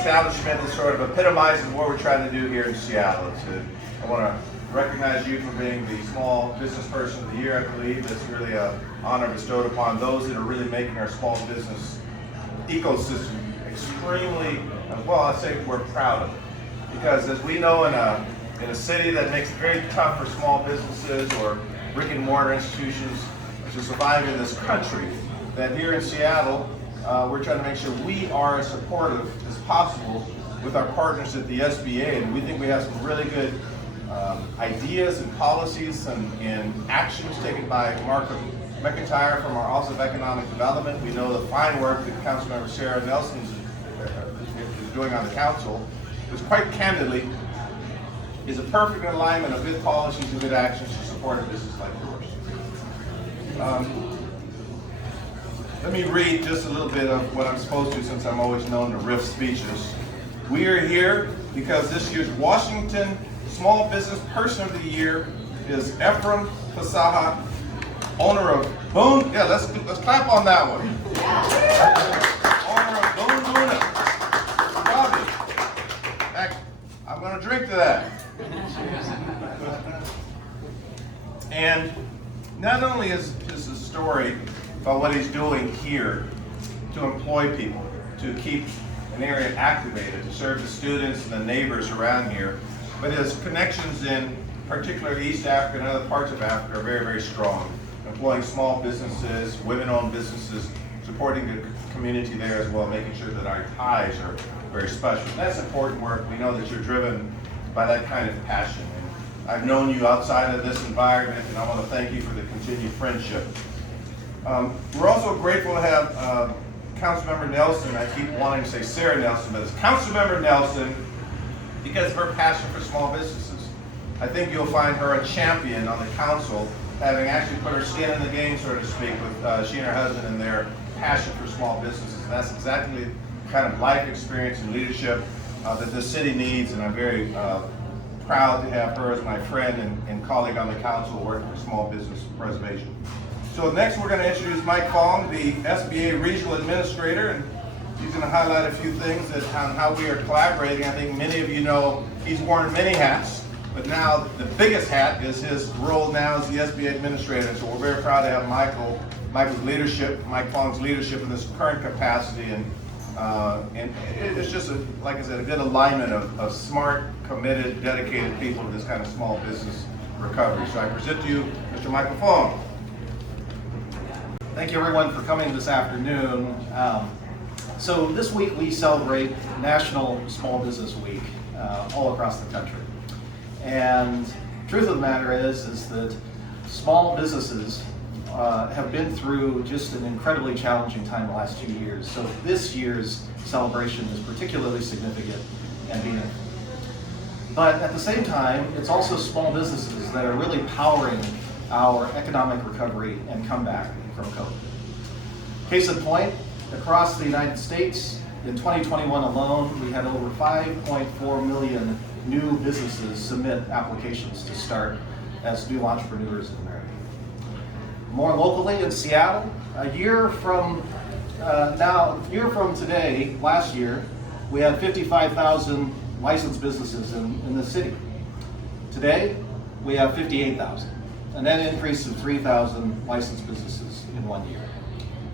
establishment that sort of epitomizes what we're trying to do here in Seattle. I want to recognize you for being the Small Business Person of the Year, I believe. It's really an honor bestowed upon those that are really making our small business ecosystem extremely, well, I say we're proud of it. Because as we know in a city that makes it very tough for small businesses or brick and mortar institutions to survive in this country, that here in Seattle, we're trying to make sure we are as supportive as possible with our partners at the SBA, and we think we have some really good ideas and policies and actions taken by Mark Mcintyre from our Office of Economic Development. We know the fine work that Councilmember Sarah Nelson is doing on the council, which quite candidly is a perfect alignment of good policies and good actions to support a business like yours. Let me read just a little bit of what I'm supposed to, since I'm always known to riff speeches. We are here because this year's Washington Small Business Person of the Year is Ephraim Fasaha, owner of Boone. Yeah, let's clap on that one. Owner of Boone Luna. Robbie, I'm going to drink to that. And not only is this a story about what he's doing here to employ people, to keep an area activated, to serve the students and the neighbors around here, but his connections in particularly East Africa and other parts of Africa are very, very strong. Employing small businesses, women-owned businesses, supporting the community there as well, making sure that our ties are very special. And that's important work. We know that you're driven by that kind of passion. And I've known you outside of this environment, and I want to thank you for the continued friendship. We're also grateful to have Councilmember Nelson. I keep wanting to say Sarah Nelson, but it's Councilmember Nelson because of her passion for small businesses. I think you'll find her a champion on the council, having actually put her skin in the game, so to speak, with she and her husband and their passion for small businesses. And that's exactly the kind of life experience and leadership that this city needs, and I'm very proud to have her as my friend and colleague on the council working for small business preservation. So next we're going to introduce Mike Fong, the SBA Regional Administrator, and he's going to highlight a few things on how we are collaborating. I think many of you know he's worn many hats, but now the biggest hat is his role now as the SBA Administrator. So we're very proud to have Mike Fong's leadership in this current capacity, and it's just, like I said, a good alignment of smart, committed, dedicated people to this kind of small business recovery. So I present to you Mr. Michael Fong. Thank you everyone for coming this afternoon. So this week we celebrate National Small Business Week all across the country. And the truth of the matter is that small businesses have been through just an incredibly challenging time the last 2 years. So this year's celebration is particularly significant and meaningful. But at the same time, it's also small businesses that are really powering our economic recovery and comeback from COVID. Case in point, across the United States, in 2021 alone, we had over 5.4 million new businesses submit applications to start as new entrepreneurs in America. More locally in Seattle, a year from today, last year, we had 55,000 licensed businesses in the city. Today, we have 58,000, a net increase of 3,000 licensed businesses in 1 year.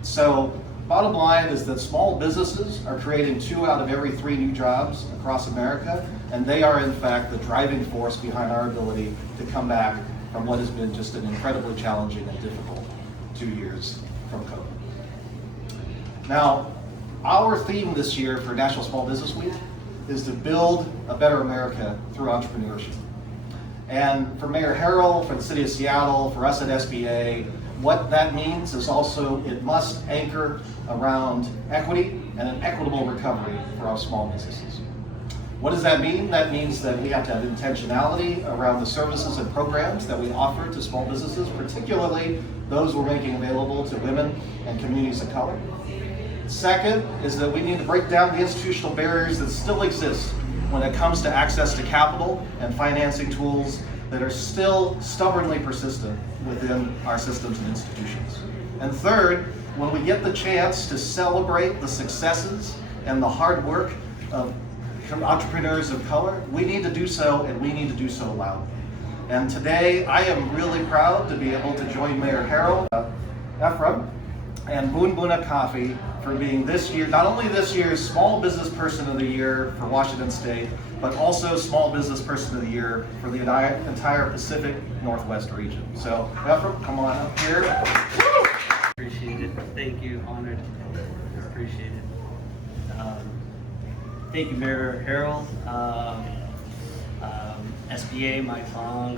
So, bottom line is that small businesses are creating 2 out of every 3 new jobs across America, and they are in fact the driving force behind our ability to come back from what has been just an incredibly challenging and difficult 2 years from COVID. Now, our theme this year for National Small Business Week is to build a better America through entrepreneurship. And for Mayor Harrell, for the City of Seattle, for us at SBA, what that means is also it must anchor around equity and an equitable recovery for our small businesses. What does that mean? That means that we have to have intentionality around the services and programs that we offer to small businesses, particularly those we're making available to women and communities of color. Second is that we need to break down the institutional barriers that still exist when it comes to access to capital and financing tools that are still stubbornly persistent within our systems and institutions. And third, when we get the chance to celebrate the successes and the hard work of entrepreneurs of color, we need to do so, and we need to do so loudly. And today, I am really proud to be able to join Mayor Harrell, Ephraim, and Boon Boona Coffee for being this year, not only this year's Small Business Person of the Year for Washington State, but also Small Business Person of the Year for the entire Pacific Northwest region. So, Ephraim, come on up here. Appreciate it. Thank you. Honored. Appreciate it. Thank you, Mayor Harrell, SBA, Mike Fong,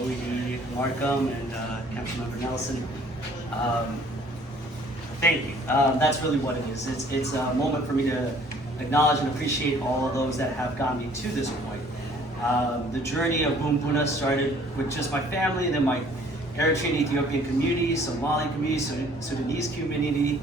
OED, Markham, and Councilmember Nelson. Thank you. That's really what it is. It's a moment for me to acknowledge and appreciate all of those that have gotten me to this point. The journey of Boon Boona started with just my family, and then my Eritrean Ethiopian community, Somali community, Sudanese community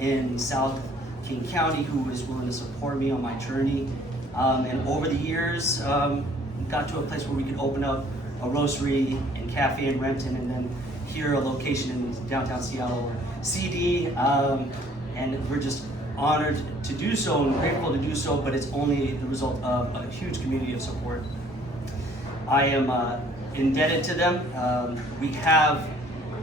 in South King County, who was willing to support me on my journey. And over the years, got to a place where we could open up a roastery and cafe in Renton, and then here a location in downtown Seattle, or CD. And we're just honored to do so and grateful to do so, but it's only the result of a huge community of support. I am indebted to them. We have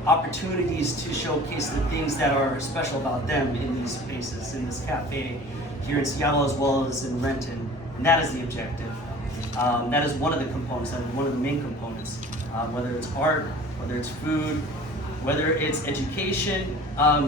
opportunities to showcase the things that are special about them in these spaces, in this cafe here in Seattle as well as in Renton, and that is the objective. That is one of the components, that is one of the main components, whether it's art, whether it's food, whether it's education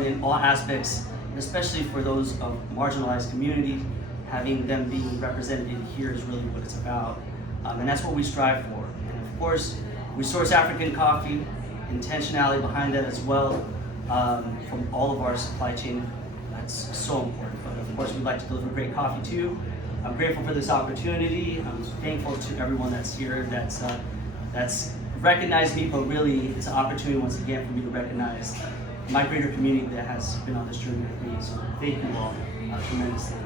in all aspects, especially for those of marginalized communities, having them being represented in here is really what it's about. And that's what we strive for. And of course, we source African coffee, intentionality behind that as well, from all of our supply chain. That's so important. But of course, we'd like to deliver great coffee too. I'm grateful for this opportunity. I'm thankful to everyone that's here that's recognized me, but really it's an opportunity once again for me to recognize my greater community that has been on this journey with me. So thank you all tremendously.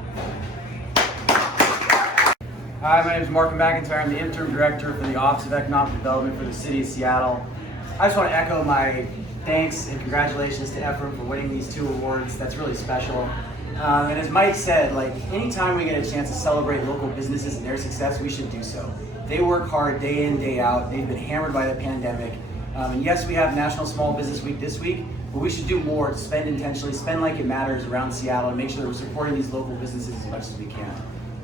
Hi, my name is Mcintyre. I'm the Interim Director for the Office of Economic Development for the City of Seattle. I just want to echo my thanks and congratulations to Ephraim for winning these 2 awards. That's really special. And as Mike said, like, anytime we get a chance to celebrate local businesses and their success, we should do so. They work hard day in, day out. They've been hammered by the pandemic. And yes, we have National Small Business Week this week, but we should do more to spend intentionally, spend like it matters around Seattle, and make sure that we're supporting these local businesses as much as we can.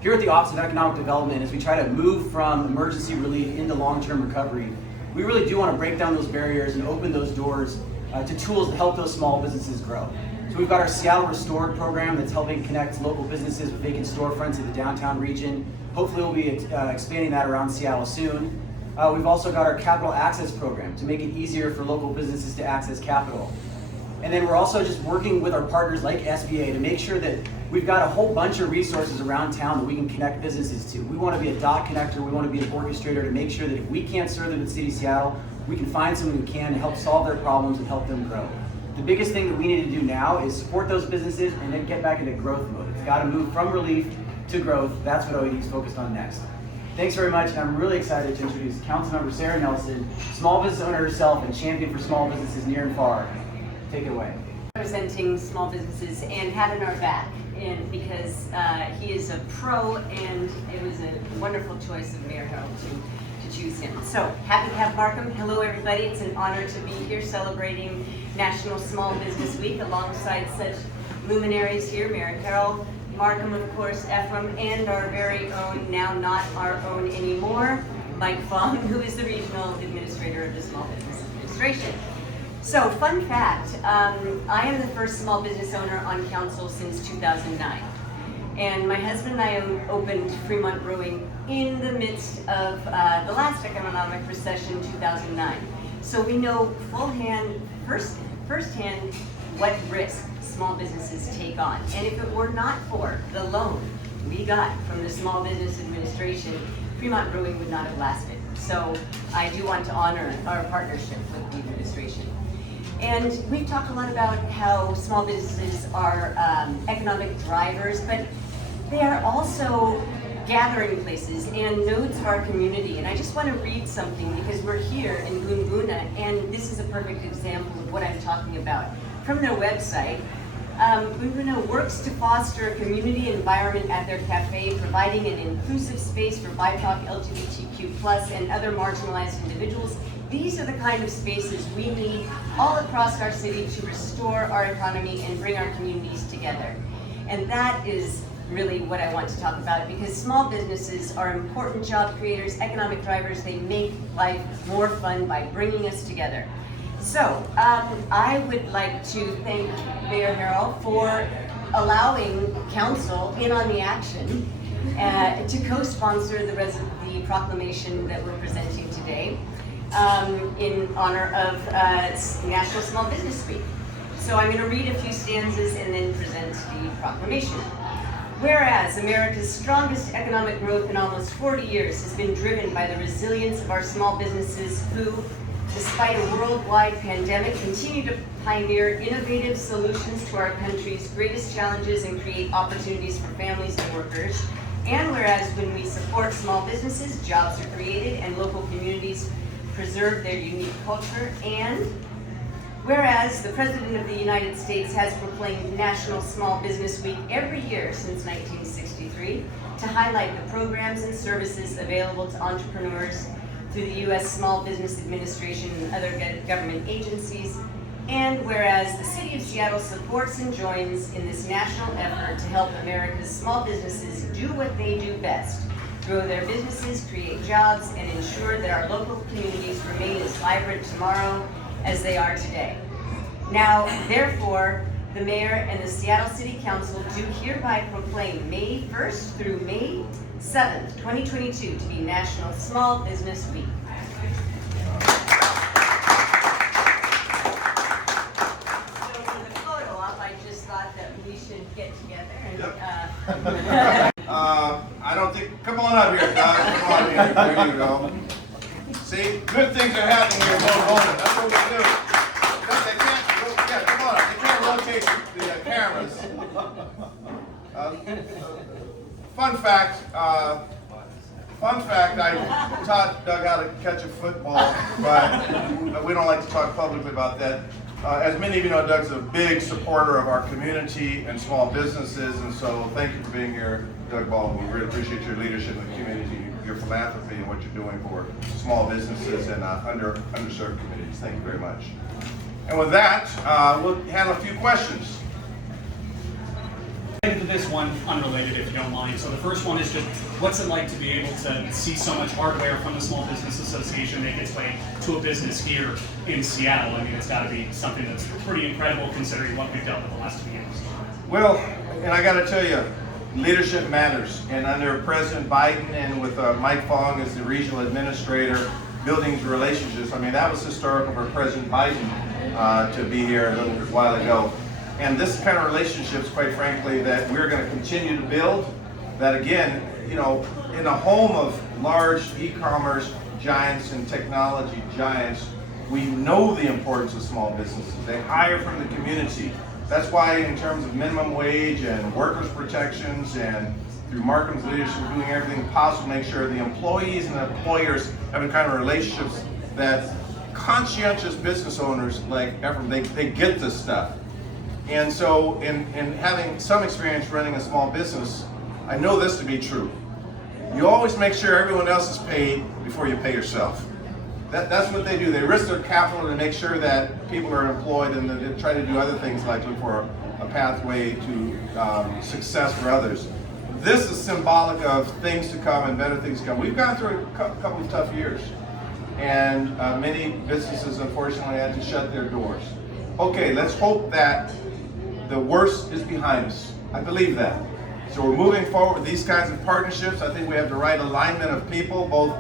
Here at the Office of Economic Development, as we try to move from emergency relief into long-term recovery, we really do want to break down those barriers and open those doors to tools to help those small businesses grow. So we've got our Seattle Restored program that's helping connect local businesses with vacant storefronts in the downtown region. Hopefully we'll be expanding that around Seattle soon. We've also got our Capital Access program to make it easier for local businesses to access capital. And then we're also just working with our partners like SBA to make sure that we've got a whole bunch of resources around town that we can connect businesses to. We want to be a dot connector, we want to be an orchestrator to make sure that if we can't serve them in the City of Seattle, we can find someone who can to help solve their problems and help them grow. The biggest thing that we need to do now is support those businesses and then get back into growth mode. It's got to move from relief to growth. That's what OED is focused on next. Thanks very much, and I'm really excited to introduce Councilmember Sarah Nelson, small business owner herself and champion for small businesses near and far. Take it away. Representing small businesses and having our back, and because he is a pro, and it was a wonderful choice of Mayor Harrell to choose him. So happy to have Markham. Hello everybody, it's an honor to be here celebrating National Small Business Week alongside such luminaries here, Mayor Harrell, Markham, of course, Ephraim, and our very own, now not our own anymore, Mike Fong, who is the Regional Administrator of the Small Business Administration. So, fun fact, I am the first small business owner on council since 2009. And my husband and I opened Fremont Brewing in the midst of the last economic recession, 2009. So we know firsthand what risk small businesses take on. And if it were not for the loan we got from the Small Business Administration, Fremont Brewing would not have lasted. So I do want to honor our partnership with the administration. And we've talked a lot about how small businesses are economic drivers, but they are also gathering places and nodes of our community. And I just want to read something because we're here in Boon Boona, and this is a perfect example of what I'm talking about. From their website, Bumbuna works to foster a community environment at their cafe, providing an inclusive space for BIPOC, LGBTQ+, and other marginalized individuals. These are the kind of spaces we need all across our city to restore our economy and bring our communities together. And that is really what I want to talk about, because small businesses are important job creators, economic drivers. They make life more fun by bringing us together. So I would like to thank Mayor Harrell for allowing council in on the action to co-sponsor the proclamation that we're presenting today in honor of National Small Business Week. So I'm going to read a few stanzas and then present the proclamation. Whereas America's strongest economic growth in almost 40 years has been driven by the resilience of our small businesses who, despite a worldwide pandemic, continue to pioneer innovative solutions to our country's greatest challenges and create opportunities for families and workers. And whereas when we support small businesses, jobs are created and local communities preserve their unique culture. And whereas the President of the United States has proclaimed National Small Business Week every year since 1963 to highlight the programs and services available to entrepreneurs through the U.S. Small Business Administration and other government agencies. And whereas the City of Seattle supports and joins in this national effort to help America's small businesses do what they do best, grow their businesses, create jobs, and ensure that our local communities remain as vibrant tomorrow as they are today. Now, therefore, the Mayor and the Seattle City Council do hereby proclaim May 1st through May 7th, 2022 to be National Small Business Week. So for the photo op, I just thought that we should get together and I don't think, come on up here, guys, come on here, there you go. See, good things are happening here, that's what we do. They can't, yeah, come on, they can't rotate the cameras. Fun fact, I taught Doug how to catch a football, but we don't like to talk publicly about that. As many of you know, Doug's a big supporter of our community and small businesses, and so thank you for being here, Doug Baldwin. We really appreciate your leadership in the community, your philanthropy, and what you're doing for small businesses and underserved communities. Thank you very much. And with that, we'll handle a few questions. To this one, unrelated if you don't mind. So the first one is just, what's it like to be able to see so much hardware from the Small Business Association make its way to a business here in Seattle? I mean, it's got to be something that's pretty incredible considering what we've dealt with the last 2 years. Well, and I got to tell you, leadership matters. And under President Biden and with Mike Fong as the regional administrator, building relationships, I mean, that was historical for President Biden to be here a little while ago. And this kind of relationships, quite frankly, that we're going to continue to build, that again, you know, in a home of large e-commerce giants and technology giants, we know the importance of small businesses. They hire from the community. That's why in terms of minimum wage and workers' protections and through Markham's leadership, we're doing everything possible to make sure the employees and the employers have the kind of relationships that conscientious business owners like Ephraim, they get this stuff. And so in having some experience running a small business, I know this to be true. You always make sure everyone else is paid before you pay yourself. That's what they do. They risk their capital to make sure that people are employed, and they try to do other things like look for a pathway to success for others. This is symbolic of things to come and better things to come. We've gone through a couple of tough years, and many businesses unfortunately had to shut their doors. Okay, let's hope that the worst is behind us. I believe that. So we're moving forward with these kinds of partnerships. I think we have the right alignment of people, both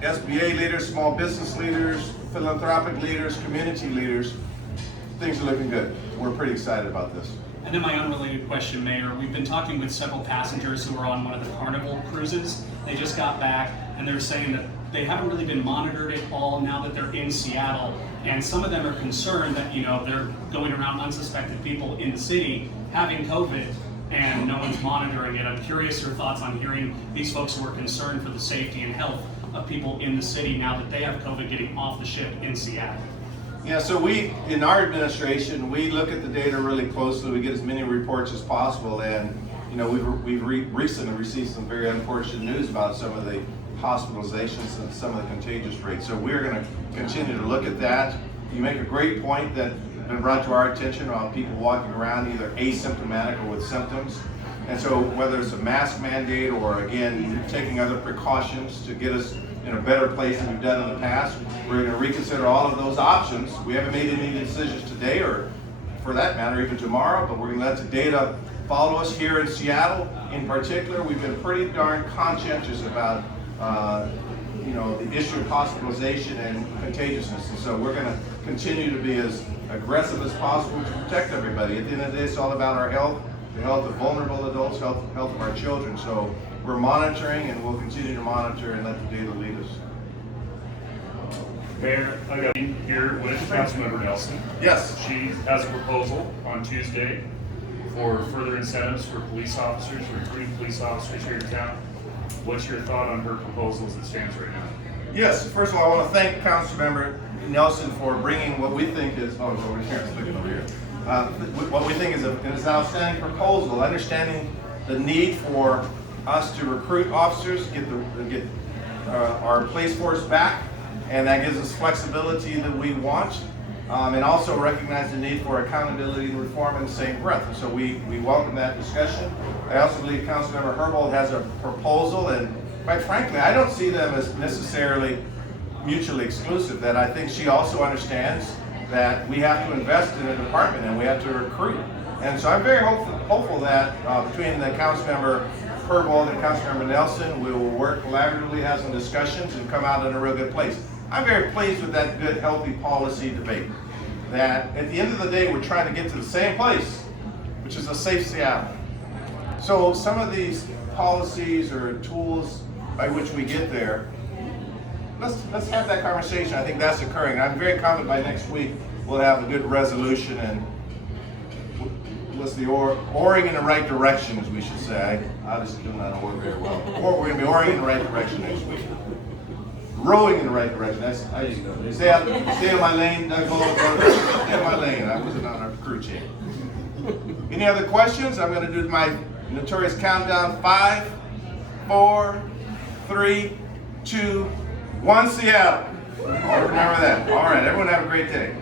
SBA leaders, small business leaders, philanthropic leaders, community leaders. Things are looking good. We're pretty excited about this. And then my unrelated question, Mayor, we've been talking with several passengers who are on one of the Carnival cruises. They just got back and they're saying that they haven't really been monitored at all now that they're in Seattle. And some of them are concerned that, you know, they're going around unsuspected people in the city having COVID and no one's monitoring it. I'm curious your thoughts on hearing these folks who are concerned for the safety and health of people in the city now that they have COVID getting off the ship in Seattle. Yeah, so we, in our administration, we look at the data really closely. We get as many reports as possible, and you know, we've recently received some very unfortunate news about some of the hospitalizations and some of the contagious rates. So we're going to continue to look at that. You make a great point that has been brought to our attention about people walking around either asymptomatic or with symptoms. And so whether it's a mask mandate or, again, taking other precautions to get us in a better place than we've done in the past, we're going to reconsider all of those options. We haven't made any decisions today, or for that matter, even tomorrow, but we're going to let the data follow us here in Seattle. In particular, we've been pretty darn conscientious about you know, the issue of hospitalization and contagiousness. And so we're going to continue to be as aggressive as possible to protect everybody. At the end of the day, it's all about our health, the health of vulnerable adults, health of our children. So we're monitoring, and we'll continue to monitor and let the data lead us. Mayor, I got here with Councilmember Nelson. Yes. She has a proposal on Tuesday for further incentives for police officers, recruiting police officers here in town. What's your thought on her proposal as it stands right now? Yes, first of all, I want to thank Councilmember Nelson for bringing what we think is, oh, over here, it's looking over here. What we think is an outstanding proposal, understanding the need for us to recruit officers, get our police force back, and that gives us flexibility that we want, and also recognize the need for accountability and reform in the same breath. And so we welcome that discussion. I also believe Councilmember Harrell has a proposal, and quite frankly, I don't see them as necessarily mutually exclusive. That I think she also understands that we have to invest in a department and we have to recruit. And so I'm very hopeful that between the Councilmember Harrell and Councilmember Nelson, we will work collaboratively, have some discussions, and come out in a real good place. I'm very pleased with that good, healthy policy debate. That at the end of the day, we're trying to get to the same place, which is a safe Seattle. So some of these policies or tools by which we get there, let's have that conversation. I think that's occurring. I'm very confident by next week we'll have a good resolution, and what's the oaring in the right direction, as we should say. I obviously do not oar very well. Or we're going to be oaring in the right direction next week. Rowing in the right direction. That's how you go. Stay in my lane. Stay in my lane. I wasn't on a crew chief. Any other questions? I'm going to do my notorious countdown. 5, 4, 3, 2, 1. Seattle. Remember that. All right. Everyone have a great day.